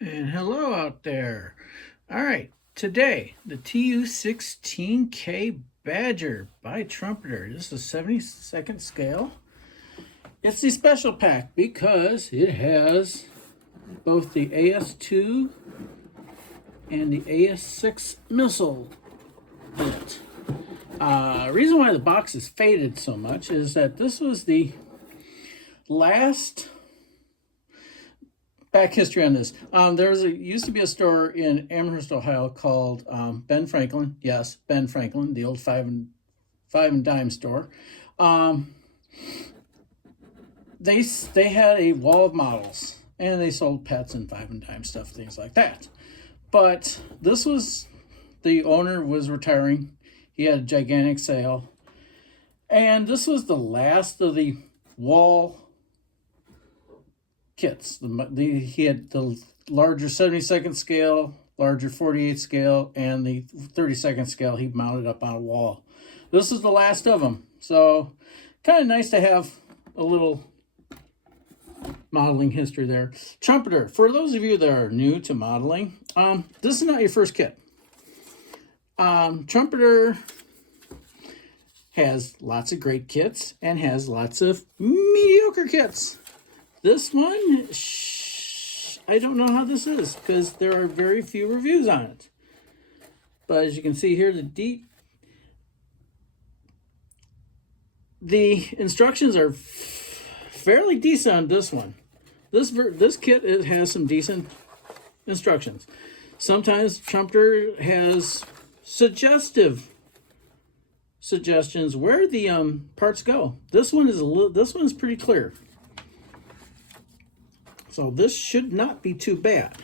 And hello out there. All right, today the TU-16K Badger by Trumpeter. This is a 72nd scale. It's the special pack because it has both the AS2 and the AS6 missile in it. Reason why the box is faded so much is that this was the last back history on this. Used to be a store in Amherst, Ohio called Ben Franklin. Yes, Ben Franklin, the old five and dime store. They had a wall of models, and they sold pets and five and dime stuff, things like that. But this was, the owner was retiring. He had a gigantic sale, and this was the last of the wall kits. He had the larger 72nd scale, larger 48 scale, and the 32nd scale he mounted up on a wall. This is the last of them. So kind of nice to have a little modeling history there. Trumpeter, for those of you that are new to modeling, this is not your first kit. Trumpeter has lots of great kits and has lots of mediocre kits. This one, I don't know how this is because there are very few reviews on it. But as you can see here, the instructions are fairly decent on this one. This kit has some decent instructions. Sometimes Trumpeter has suggestions where the parts go. This one is pretty clear. So this should not be too bad.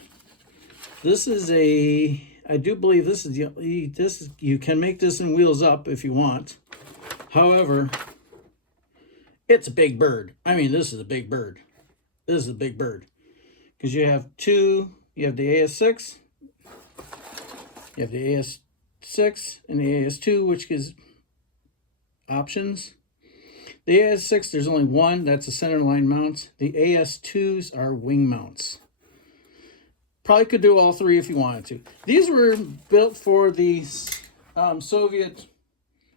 This is I do believe this is you can make this in wheels up if you want. However, it's a big bird. I mean, this is a big bird. This is a big bird. Because you have the AS6, you have the AS6 and the AS2, which gives options. The AS6, there's only one, that's a center line mount. The AS2s are wing mounts. Probably could do all three if you wanted to. These were built for the Soviet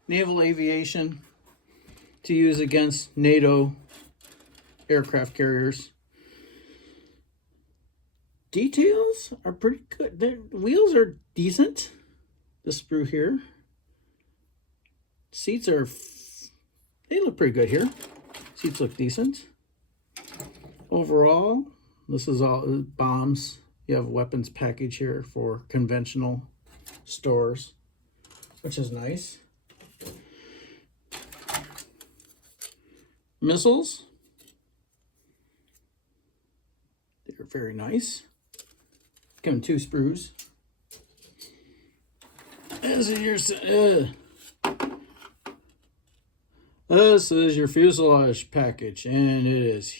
naval aviation to use against NATO aircraft carriers. Details are pretty good. The wheels are decent. This sprue here. Seats they look pretty good here. Seats look decent. Overall, this is all bombs. You have a weapons package here for conventional stores, which is nice. Missiles. They're very nice. Come in two sprues. This is your fuselage package, and it is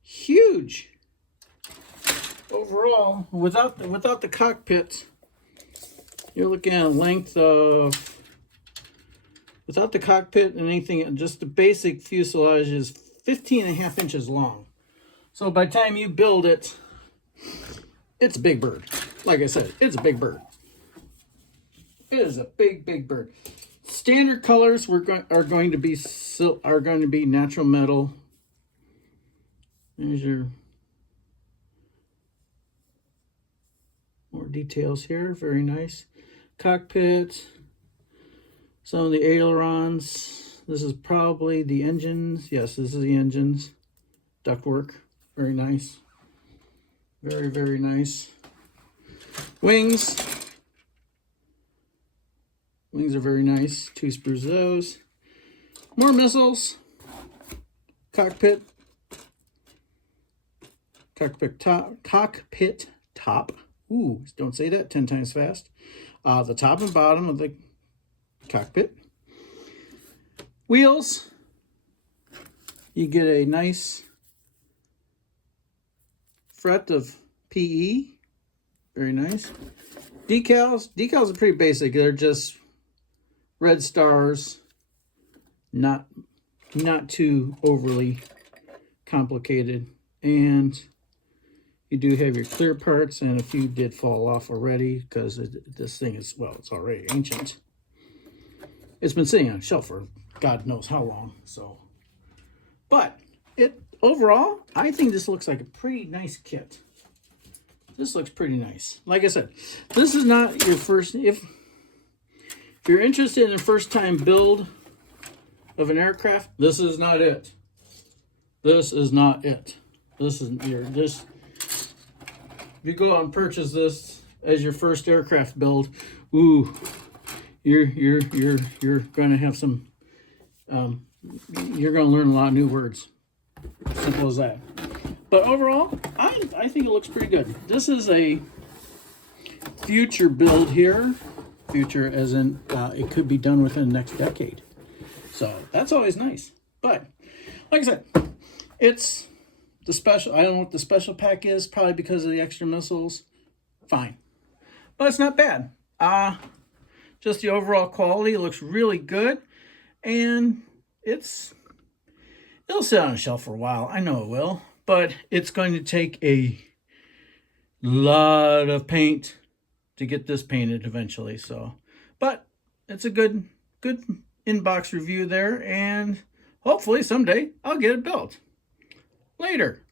huge. Overall, without the cockpit, you're looking at a length of, without the cockpit and anything, just the basic fuselage is 15.5 inches long. So by the time you build it, it's a big bird. Like I said, it's a big bird. It is a big bird. Standard colors are going to be natural metal. There's your more details here. Very nice. Cockpit. Some of the ailerons. This is probably the engines. Yes, this is the engines. Ductwork. Very nice. Very nice. Wings. Wings are very nice. Two sprues of those. More missiles. Cockpit top. Ooh, don't say that 10 times fast. The top and bottom of the cockpit. Wheels. You get a nice fret of PE. Very nice. Decals are pretty basic. They're just red stars, not too overly complicated. And You do have your clear parts, and a few did fall off already because this thing is, well, it's already ancient. It's been sitting on a shelf for God knows how long. So, but overall, I think this looks like a pretty nice kit. This looks pretty nice. Like I said, this is not your first. If you're interested in a first-time build of an aircraft, this is not it. This is not it. This is this. If you go out and purchase this as your first aircraft build, ooh, you're going to have some. You're going to learn a lot of new words. Simple as that. But overall, I think it looks pretty good. This is a future build here. Future as in it could be done within the next decade. So that's always nice. But like I said, it's the special. I don't know what the special pack is, probably because of the extra missiles. Fine. But it's not bad. Just the overall quality looks really good. And it'll sit on a shelf for a while. I know it will. But it's going to take a lot of paint to get this painted eventually. So, but it's a good inbox review there, and hopefully someday I'll get it built. Later.